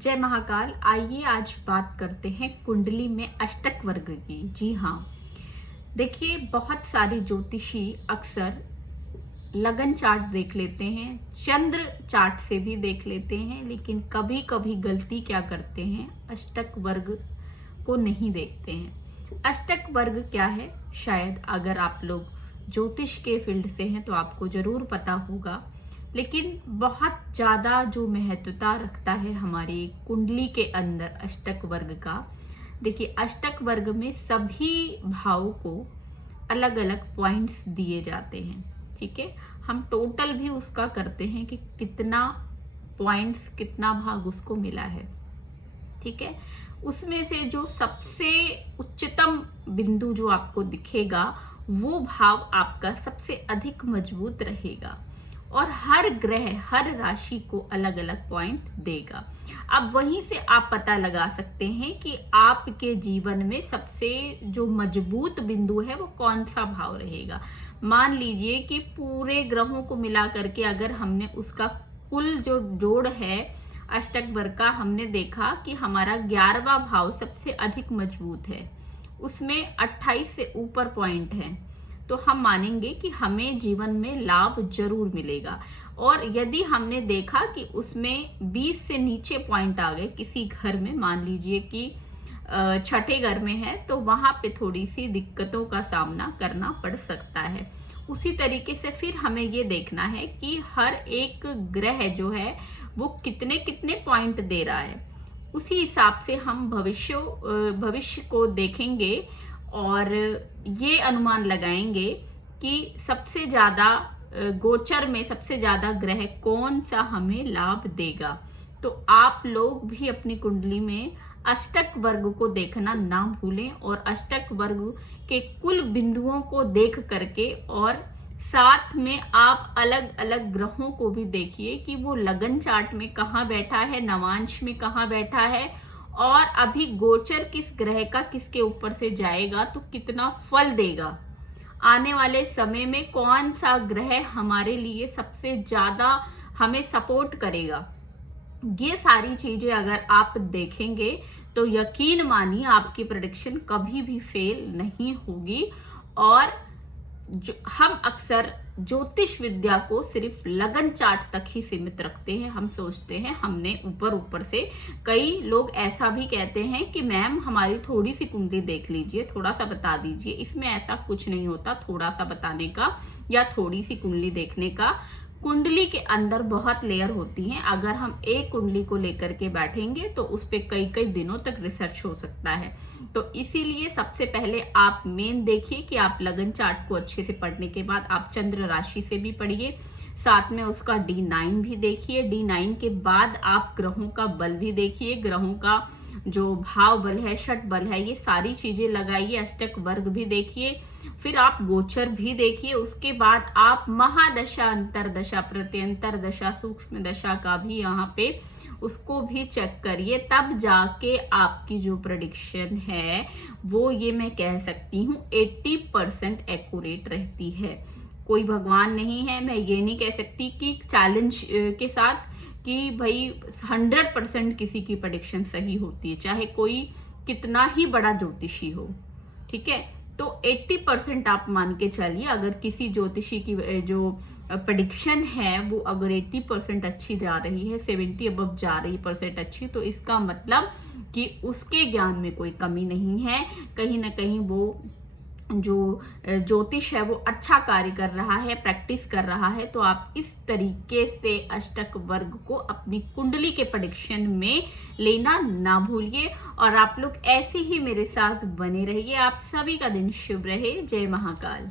जय महाकाल। आइए आज बात करते हैं कुंडली में अष्टक वर्ग की। जी हाँ, देखिए बहुत सारे ज्योतिषी अक्सर लगन चार्ट देख लेते हैं, चंद्र चार्ट से भी देख लेते हैं, लेकिन कभी कभी गलती क्या करते हैं, अष्टक वर्ग को नहीं देखते हैं। अष्टक वर्ग क्या है? शायद अगर आप लोग ज्योतिष के फील्ड से हैं तो आपको जरूर पता होगा, लेकिन बहुत ज़्यादा जो महत्वता रखता है हमारी कुंडली के अंदर अष्टक वर्ग का। देखिए, अष्टक वर्ग में सभी भावों को अलग अलग पॉइंट्स दिए जाते हैं। ठीक है, हम टोटल भी उसका करते हैं कि कितना पॉइंट्स, कितना भाग उसको मिला है। ठीक है, उसमें से जो सबसे उच्चतम बिंदु जो आपको दिखेगा वो भाव आपका सबसे अधिक मजबूत रहेगा और हर ग्रह, हर राशि को अलग अलग पॉइंट देगा। अब वहीं से आप पता लगा सकते हैं कि आपके जीवन में सबसे जो मजबूत बिंदु है वो कौन सा भाव रहेगा। मान लीजिए कि पूरे ग्रहों को मिला करके अगर हमने उसका कुल जो जोड़ है अष्टक वर्ग का, हमने देखा कि हमारा 11वां भाव सबसे अधिक मजबूत है, उसमें 28 से ऊपर पॉइंट है, तो हम मानेंगे कि हमें जीवन में लाभ जरूर मिलेगा। और यदि हमने देखा कि उसमें 20 से नीचे पॉइंट आ गए किसी घर में, मान लीजिए कि छठे घर में है, तो वहां पे थोड़ी सी दिक्कतों का सामना करना पड़ सकता है। उसी तरीके से फिर हमें ये देखना है कि हर एक ग्रह जो है वो कितने कितने पॉइंट दे रहा है। उसी हिसाब से हम भविष्य को देखेंगे और ये अनुमान लगाएंगे कि सबसे ज्यादा गोचर में सबसे ज्यादा ग्रह कौन सा हमें लाभ देगा। तो आप लोग भी अपनी कुंडली में अष्टक वर्ग को देखना ना भूलें और अष्टक वर्ग के कुल बिंदुओं को देख करके और साथ में आप अलग अलग ग्रहों को भी देखिए कि वो लगन चार्ट में कहाँ बैठा है, नवांश में कहाँ बैठा है और अभी गोचर किस ग्रह का किसके ऊपर से जाएगा तो कितना फल देगा। आने वाले समय में कौन सा ग्रह हमारे लिए सबसे ज्यादा हमें सपोर्ट करेगा। ये सारी चीजें अगर आप देखेंगे तो यकीन मानिए आपकी प्रेडिक्शन कभी भी फेल नहीं होगी। और हम अक्सर ज्योतिष विद्या को सिर्फ लगन चार्ट तक ही सीमित रखते हैं। हम सोचते हैं हमने ऊपर ऊपर से, कई लोग ऐसा भी कहते हैं कि मैम हमारी थोड़ी सी कुंडली देख लीजिए, थोड़ा सा बता दीजिए। इसमें ऐसा कुछ नहीं होता थोड़ा सा बताने का या थोड़ी सी कुंडली देखने का। कुंडली के अंदर बहुत लेयर होती हैं। अगर हम एक कुंडली को लेकर के बैठेंगे तो उस पे कई कई दिनों तक रिसर्च हो सकता है। तो इसीलिए सबसे पहले आप मेन देखिए कि आप लगन चार्ट को अच्छे से पढ़ने के बाद आप चंद्र राशि से भी पढ़िए, साथ में उसका D9 भी देखिए। D9 के बाद आप ग्रहों का बल भी देखिए, ग्रहों का जो भाव बल है, षट बल है, ये सारी चीजें लगाइए। अष्टक वर्ग भी देखिए, फिर आप गोचर भी देखिए। उसके बाद आप महादशा, अंतरदशा, प्रत्यंतर दशा, सूक्ष्म दशा का भी यहाँ पे उसको भी चेक करिए। तब जाके आपकी जो प्रेडिक्शन है वो ये मैं कह सकती हूँ 80% एक्यूरेट रहती है। कोई भगवान नहीं है, मैं ये नहीं कह सकती कि चैलेंज के साथ कि भाई 100% किसी की प्रेडिक्शन सही होती है, चाहे कोई कितना ही बड़ा ज्योतिषी हो। ठीक है, तो 80% आप मान के चलिए। अगर किसी ज्योतिषी की जो प्रेडिक्शन है वो अगर 80% अच्छी जा रही है, 70 अबव जा रही % अच्छी, तो इसका मतलब कि उसके ज्ञान में कोई कमी नहीं है। कहीं ना कहीं वो जो ज्योतिष है वो अच्छा कार्य कर रहा है, प्रैक्टिस कर रहा है। तो आप इस तरीके से अष्टक वर्ग को अपनी कुंडली के प्रेडिक्शन में लेना ना भूलिए और आप लोग ऐसे ही मेरे साथ बने रहिए। आप सभी का दिन शुभ रहे। जय महाकाल।